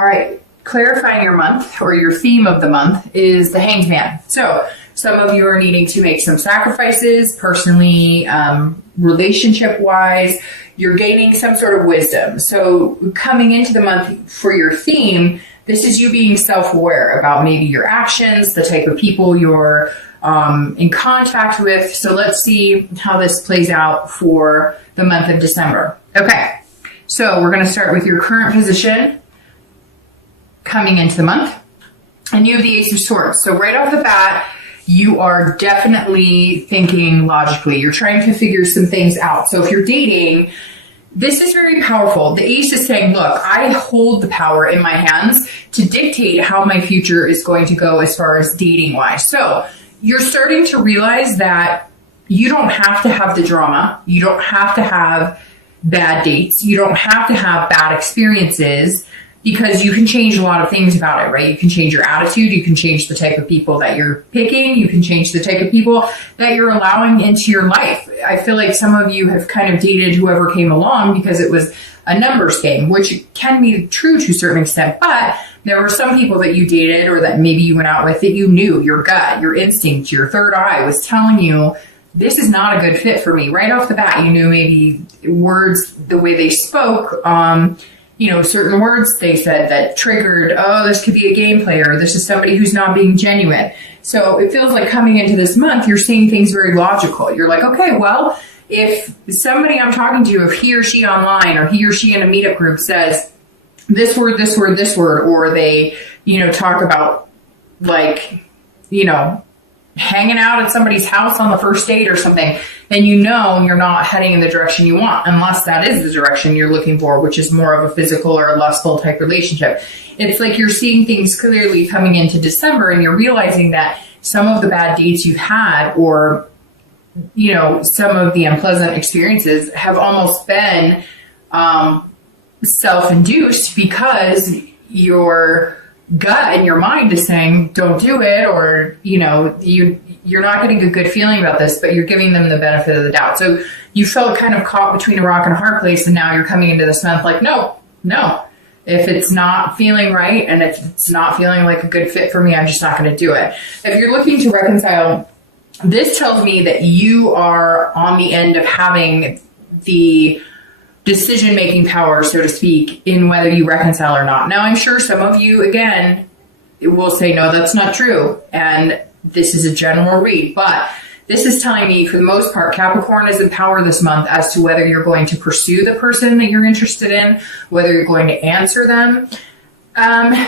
All right. Clarifying your month or your theme of the month is the Hanged Man. So some of you are needing to make some sacrifices personally, relationship wise. You're gaining some sort of wisdom. So coming into the month for your theme, this is you being self-aware about maybe your actions, the type of people you're in contact with. So let's see how this plays out for the month of December. Okay, so we're going to start with your current position coming into the month. And you have the Ace of Swords. So right off the bat, you are definitely thinking logically. You're trying to figure some things out. So if you're dating, this is very powerful. The Ace is saying, look, I hold the power in my hands to dictate how my future is going to go as far as dating wise. So you're starting to realize that you don't have to have the drama. You don't have to have bad dates. You don't have to have bad experiences, because you can change a lot of things about it, right? You can change your attitude. You can change the type of people that you're picking. You can change the type of people that you're allowing into your life. I feel like some of you have kind of dated whoever came along because it was a numbers game, which can be true to a certain extent, but there were some people that you dated or that maybe you went out with that you knew, your gut, your instinct, your third eye was telling you, this is not a good fit for me. Right off the bat, you knew maybe words, the way they spoke, certain words they said that triggered, oh, this could be a game player. This is somebody who's not being genuine. So it feels like coming into this month, you're seeing things very logical. You're like, okay, well, if somebody I'm talking to, if he or she online or he or she in a meetup group says this word, this word, this word, or they, talk about hanging out at somebody's house on the first date or something, then you're not heading in the direction you want, unless that is the direction you're looking for, which is more of a physical or a lustful type relationship. It's like you're seeing things clearly coming into December, and you're realizing that some of the bad dates you've had, or, some of the unpleasant experiences have almost been self-induced, because your gut and your mind is saying, don't do it, or, you're not getting a good feeling about this, but you're giving them the benefit of the doubt. So you felt kind of caught between a rock and a hard place, and now you're coming into this month like, no. If it's not feeling right, and if it's not feeling like a good fit for me, I'm just not going to do it. If you're looking to reconcile, this tells me that you are on the end of having the decision-making power, so to speak, in whether you reconcile or not. Now, I'm sure some of you, again, will say, no, that's not true. And this is a general read, but this is telling me, for the most part, Capricorn is in power this month as to whether you're going to pursue the person that you're interested in, whether you're going to answer them.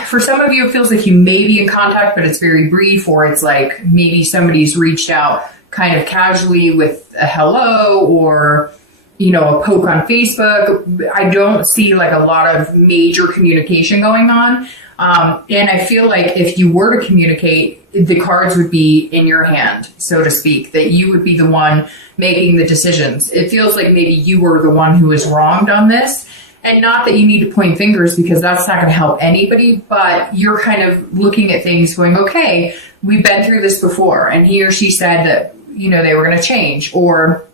For some of you, it feels like you may be in contact, but it's very brief, or it's like maybe somebody's reached out kind of casually with a hello, or a poke on Facebook. I don't see like a lot of major communication going on. And I feel like if you were to communicate, the cards would be in your hand, so to speak, that you would be the one making the decisions. It feels like maybe you were the one who was wronged on this. And not that you need to point fingers, because that's not going to help anybody, but you're kind of looking at things going, okay, we've been through this before, and he or she said that, they were going to change, or,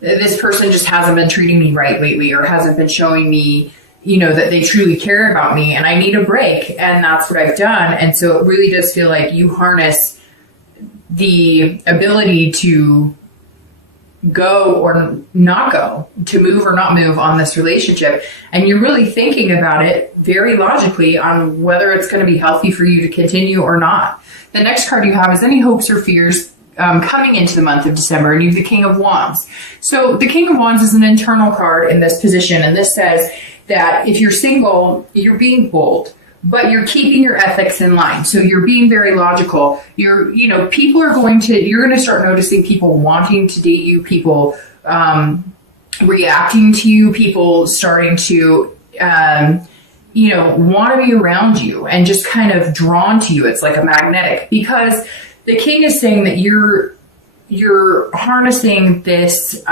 this person just hasn't been treating me right lately, or hasn't been showing me, that they truly care about me, and I need a break. And that's what I've done. And so it really does feel like you harness the ability to go or not go, to move or not move on this relationship. And you're really thinking about it very logically on whether it's going to be healthy for you to continue or not. The next card you have is any hopes or fears coming into the month of December, and you have the King of Wands. So the King of Wands is an internal card in this position, and this says that if you're single, you're being bold, but you're keeping your ethics in line. So you're being very logical. You're going to start noticing people wanting to date you, people reacting to you, people starting to want to be around you and just kind of drawn to you. It's like a magnetic, because the king is saying that you're harnessing this,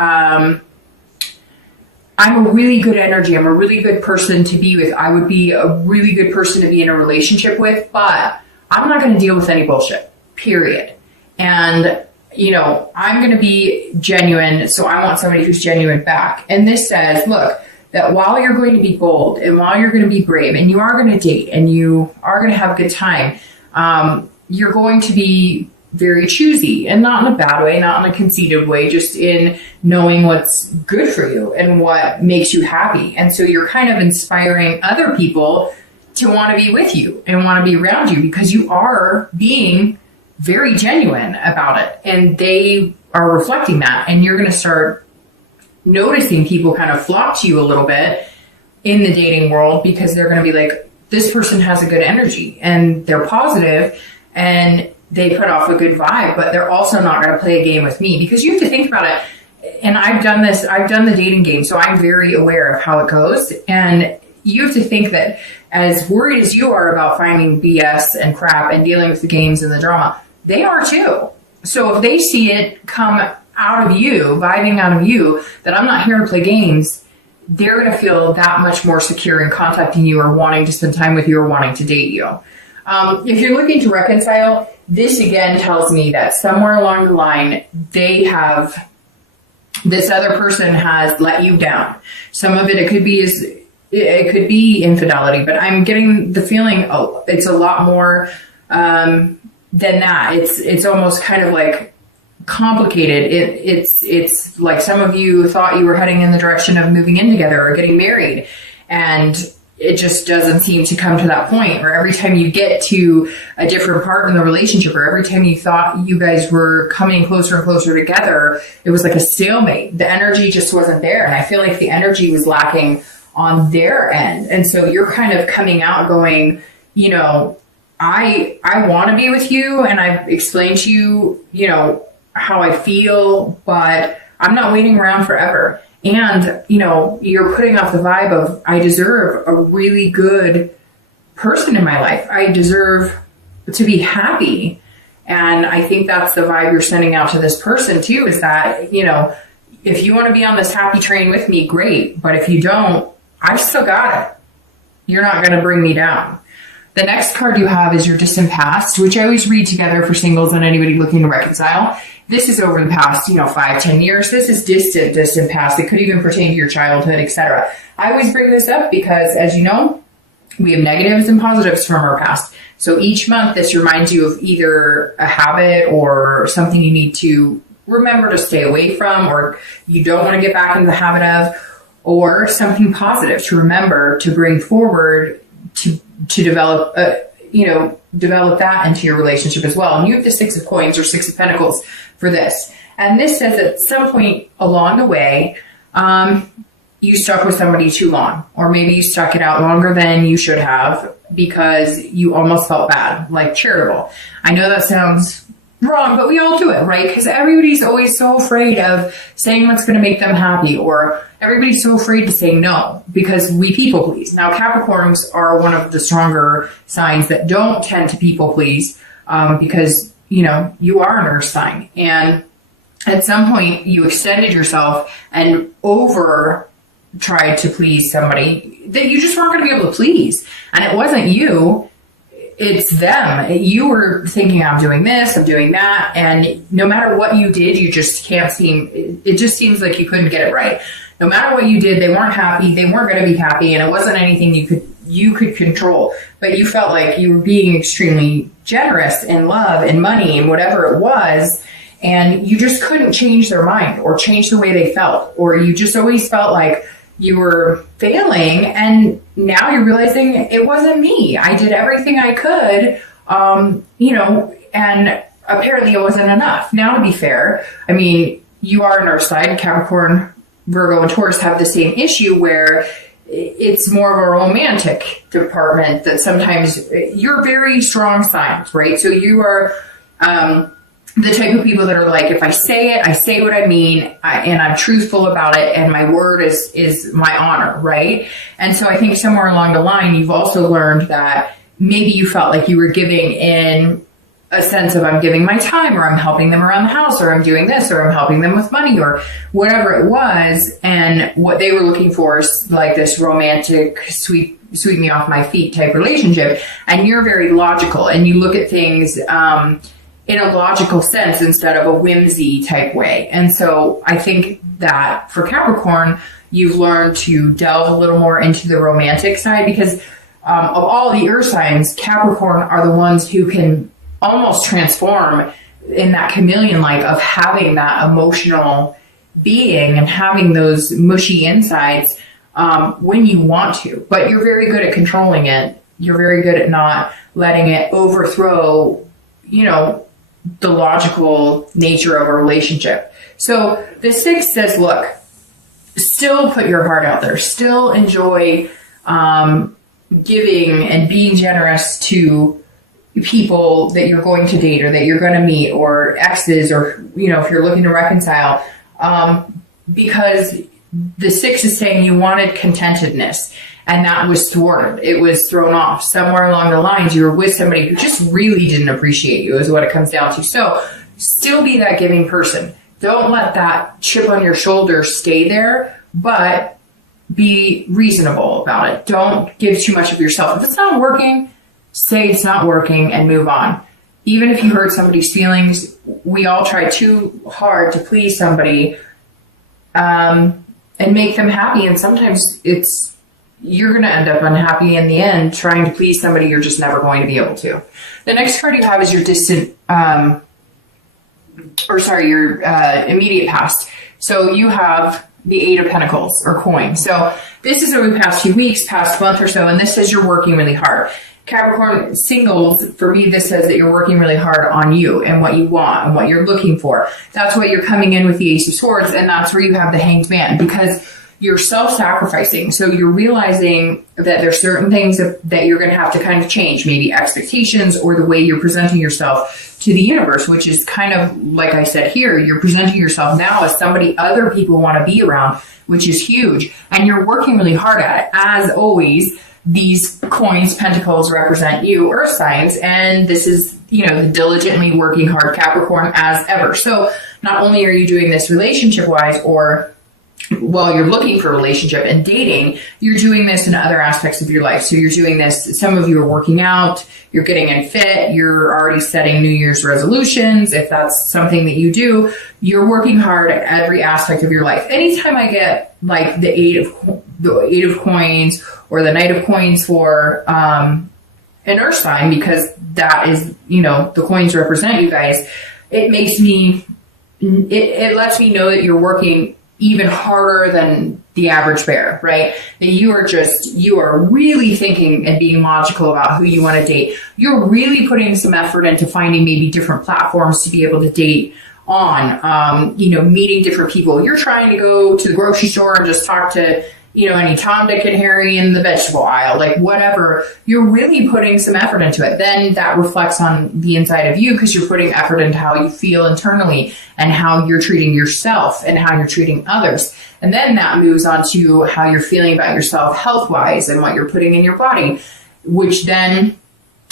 I'm a really good energy. I'm a really good person to be with. I would be a really good person to be in a relationship with, but I'm not going to deal with any bullshit, period. And, I'm going to be genuine. So I want somebody who's genuine back. And this says, look, that while you're going to be bold and while you're going to be brave and you are going to date and you are going to have a good time, you're going to be very choosy, and not in a bad way, not in a conceited way, just in knowing what's good for you and what makes you happy. And so you're kind of inspiring other people to want to be with you and want to be around you because you are being very genuine about it, and they are reflecting that. And you're going to start noticing people kind of flock to you a little bit in the dating world because they're going to be like, this person has a good energy and they're positive and they put off a good vibe, but they're also not going to play a game with me. Because you have to think about it. And I've done the dating game, so I'm very aware of how it goes. And you have to think that as worried as you are about finding BS and crap and dealing with the games and the drama, they are too. So if they see it come out of you, vibing out of you, that I'm not here to play games, they're going to feel that much more secure in contacting you or wanting to spend time with you or wanting to date you. If you're looking to reconcile, this again tells me that somewhere along the line, this other person has let you down. Some of it could be infidelity, but I'm getting the feeling, it's a lot more than that. It's almost kind of like complicated. It's like some of you thought you were heading in the direction of moving in together or getting married, and it just doesn't seem to come to that point. Or every time you get to a different part in the relationship, or every time you thought you guys were coming closer and closer together, it was like a stalemate. The energy just wasn't there. And I feel like the energy was lacking on their end. And so you're kind of coming out going, you know, I want to be with you, and I've explained to you, you know, how I feel, but I'm not waiting around forever. And, you know, you're putting off the vibe of, I deserve a really good person in my life. I deserve to be happy. And I think that's the vibe you're sending out to this person too, is that, you know, if you want to be on this happy train with me, great. But if you don't, I've still got it. You're not going to bring me down. The next card you have is your distant past, which I always read together for singles and anybody looking to reconcile. This is over the past, 5-10 years. This is distant past. It could even pertain to your childhood, etc. I always bring this up because, as you know, we have negatives and positives from our past. So each month, this reminds you of either a habit or something you need to remember to stay away from, or you don't want to get back into the habit of, or something positive to remember to bring forward to develop, develop that into your relationship as well. And you have the 6 of Coins or 6 of Pentacles for this. And this says at some point along the way, you stuck with somebody too long, or maybe you stuck it out longer than you should have because you almost felt bad, like charitable. I know that sounds wrong, but we all do it, right? Because everybody's always so afraid of saying what's going to make them happy, or everybody's so afraid to say no because we people please. Now, Capricorns are one of the stronger signs that don't tend to people please because, you are an earth sign. And at some point you extended yourself and over tried to please somebody that you just weren't going to be able to please. And it wasn't you. It's them. You were thinking, I'm doing this, I'm doing that. And no matter what you did, you just it just seems like you couldn't get it right. No matter what you did, they weren't happy. They weren't going to be happy. And it wasn't anything you could control, but you felt like you were being extremely generous in love and money and whatever it was. And you just couldn't change their mind or change the way they felt, or you just always felt like you were failing. And now you're realizing it wasn't me. I did everything I could, and apparently it wasn't enough. Now, to be fair, I mean, you are an earth sign. Capricorn, Virgo, and Taurus have the same issue where it's more of a romantic department that sometimes you're very strong signs, right? So you are, the type of people that are like, if I say it, I say what I mean, and I'm truthful about it, and my word is my honor, right? And so I think somewhere along the line, you've also learned that maybe you felt like you were giving in a sense of, I'm giving my time, or I'm helping them around the house, or I'm doing this, or I'm helping them with money, or whatever it was. And what they were looking for is like this romantic, sweep me off my feet type relationship. And you're very logical, and you look at things, in a logical sense instead of a whimsy type way. And so I think that for Capricorn, you've learned to delve a little more into the romantic side, because of all the earth signs, Capricorn are the ones who can almost transform in that chameleon-like of having that emotional being and having those mushy insides when you want to. But you're very good at controlling it. You're very good at not letting it overthrow, the logical nature of a relationship. So the 6 says, look, still put your heart out there. Still enjoy giving and being generous to people that you're going to date or that you're going to meet, or exes, or, if you're looking to reconcile, because the 6 is saying you wanted contentedness, and that was thwarted. It was thrown off. Somewhere along the lines, you were with somebody who just really didn't appreciate you, is what it comes down to. So still be that giving person. Don't let that chip on your shoulder stay there, but be reasonable about it. Don't give too much of yourself. If it's not working, say it's not working and move on. Even if you hurt somebody's feelings, we all try too hard to please somebody and make them happy. And sometimes you're going to end up unhappy in the end trying to please somebody you're just never going to be able to. The next card you have is your your immediate past. So you have the 8 of Pentacles, or coin. So this is over the past few weeks, past month or so, and this says you're working really hard. Capricorn singles, for me, this says that you're working really hard on you and what you want and what you're looking for. That's what you're coming in with the Ace of Swords, and that's where you have the Hanged Man, because you're self-sacrificing. So you're realizing that there's certain things that you're going to have to kind of change, maybe expectations or the way you're presenting yourself to the universe, which is kind of, like I said here, you're presenting yourself now as somebody other people want to be around, which is huge. And you're working really hard at it. As always, these coins, pentacles, represent you, earth signs, and this is, the diligently working hard Capricorn as ever. So not only are you doing this relationship-wise, or while you're looking for a relationship and dating, you're doing this in other aspects of your life. So you're doing this, some of you are working out, you're getting in fit, you're already setting New Year's resolutions. If that's something that you do, you're working hard at every aspect of your life. Anytime I get like the eight of coins or the Knight of Coins for an earth sign, because that is, the coins represent you guys, it makes me, it lets me know that you're working even harder than the average bear, right? That you are really thinking and being logical about who you want to date. You're really putting some effort into finding maybe different platforms to be able to date on, meeting different people. You're trying to go to the grocery store and just talk to, any Tom, Dick, and Harry in the vegetable aisle, like whatever. You're really putting some effort into it. Then that reflects on the inside of you, because you're putting effort into how you feel internally and how you're treating yourself and how you're treating others. And then that moves on to how you're feeling about yourself health-wise and what you're putting in your body, which then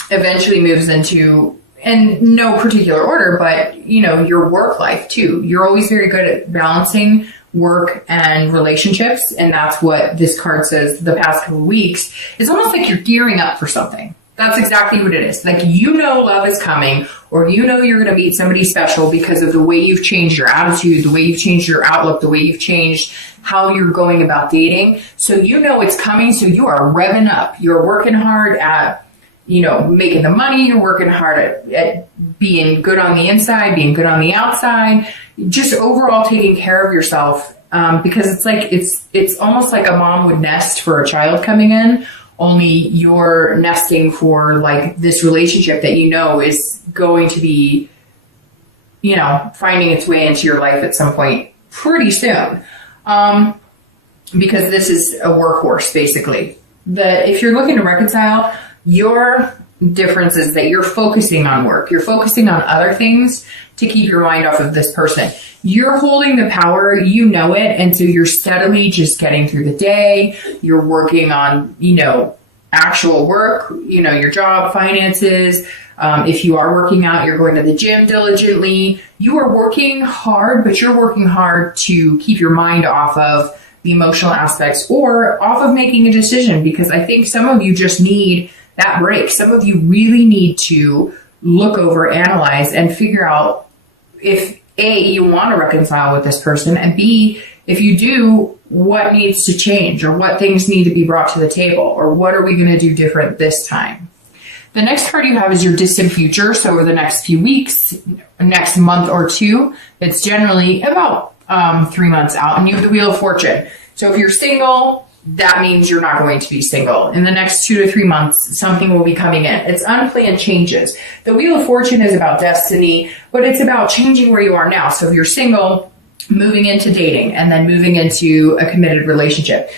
eventually moves into, in no particular order, but, your work life too. You're always very good at balancing work and relationships, and that's what this card says the past couple of weeks. It's almost like you're gearing up for something. That's exactly what it is. Like, love is coming, or you're going to meet somebody special because of the way you've changed your attitude, the way you've changed your outlook, the way you've changed how you're going about dating. So it's coming, so you are revving up. You're working hard at making the money. You're working hard at being good on the inside, being good on the outside, just overall taking care of yourself. Because it's almost like a mom would nest for a child coming in, only you're nesting for like this relationship that is going to be, finding its way into your life at some point pretty soon. Because this is a workhorse, basically. If you're looking to reconcile, your difference is that you're focusing on work. You're focusing on other things to keep your mind off of this person. You're holding the power, it, and so you're steadily just getting through the day. You're working on, actual work, your job, finances. If you are working out, you're going to the gym diligently. You are working hard, but you're working hard to keep your mind off of the emotional aspects or off of making a decision, because I think some of you just need that break. Some of you really need to look over, analyze, and figure out if A, you want to reconcile with this person, and B, if you do, what needs to change, or what things need to be brought to the table, or what are we going to do different this time? The next card you have is your distant future. So over the next few weeks, next month or two, it's generally about 3 months out, and you have the Wheel of Fortune. So if you're single, that means you're not going to be single. In the next 2 to 3 months, something will be coming in. It's unplanned changes. The Wheel of Fortune is about destiny, but it's about changing where you are now. So if you're single, moving into dating, and then moving into a committed relationship.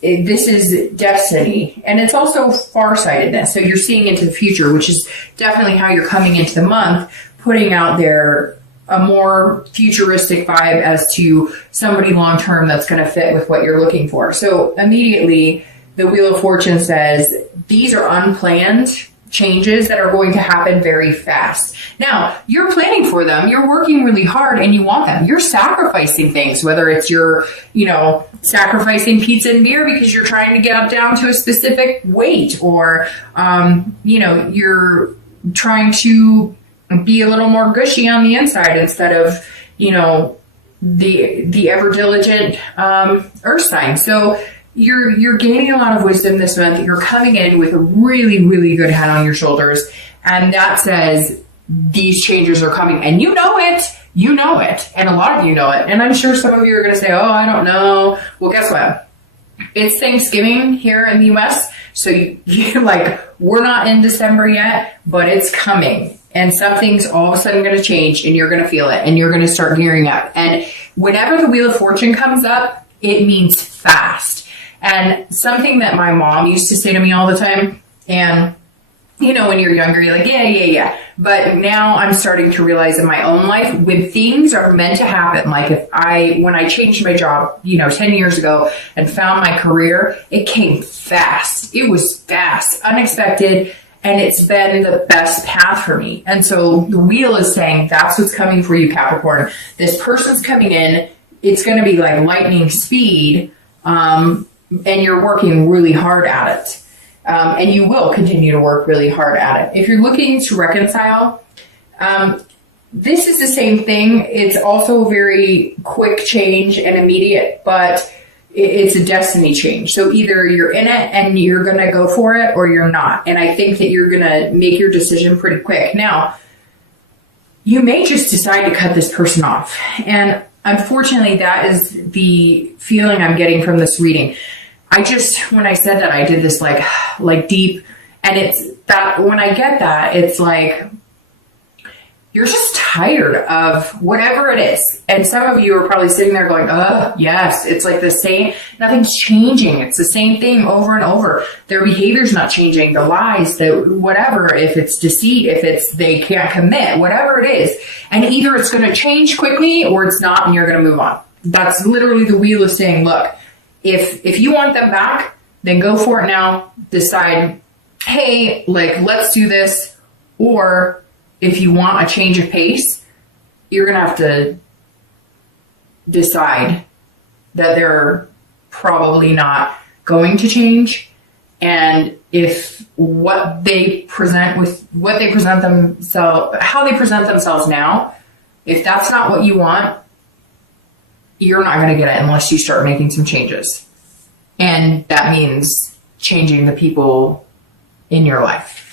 This is destiny, and it's also farsightedness. So you're seeing into the future, which is definitely how you're coming into the month, putting out there a more futuristic vibe as to somebody long-term that's going to fit with what you're looking for. So immediately the Wheel of Fortune says these are unplanned changes that are going to happen very fast. Now, you're planning for them, you're working really hard, and you want them. You're sacrificing things, whether it's you're, sacrificing pizza and beer because you're trying to get up down to a specific weight, or, you're trying to be a little more gushy on the inside instead of, the ever diligent earth sign. So you're gaining a lot of wisdom this month. You're coming in with a really, really good head on your shoulders. And that says these changes are coming, and you know it. And a lot of you know it. And I'm sure some of you are going to say, oh, I don't know. Well, guess what? It's Thanksgiving here in the US. So you're like, we're not in December yet, but it's coming. And something's all of a sudden going to change, and you're going to feel it, and you're going to start gearing up. And whenever the Wheel of Fortune comes up, it means fast. And something that my mom used to say to me all the time, and when you're younger, you're like, yeah. But now I'm starting to realize in my own life, when things are meant to happen, like when I changed my job, 10 years ago and found my career, it came fast. It was fast, unexpected, and it's been the best path for me. And so the wheel is saying that's what's coming for you, Capricorn. This person's coming in. It's going to be like lightning speed. And you're working really hard at it. And you will continue to work really hard at it. If you're looking to reconcile, this is the same thing. It's also a very quick change and immediate, but it's a destiny change. So either you're in it and you're going to go for it, or you're not. And I think that you're going to make your decision pretty quick. Now, you may just decide to cut this person off. And unfortunately, that is the feeling I'm getting from this reading. When I said that, I did this like deep, and it's that when I get that, it's like, you're just tired of whatever it is. And some of you are probably sitting there going, oh, yes, it's like the same, nothing's changing. It's the same thing over and over. Their behavior's not changing, the lies, the whatever, if it's deceit, if it's they can't commit, whatever it is. And either it's going to change quickly or it's not, and you're going to move on. That's literally the wheel of saying, look, if you want them back, then go for it now. Decide, hey, let's do this. Or if you want a change of pace, you're going to have to decide that they're probably not going to change. And if how they present themselves now, if that's not what you want, you're not going to get it unless you start making some changes. And that means changing the people in your life.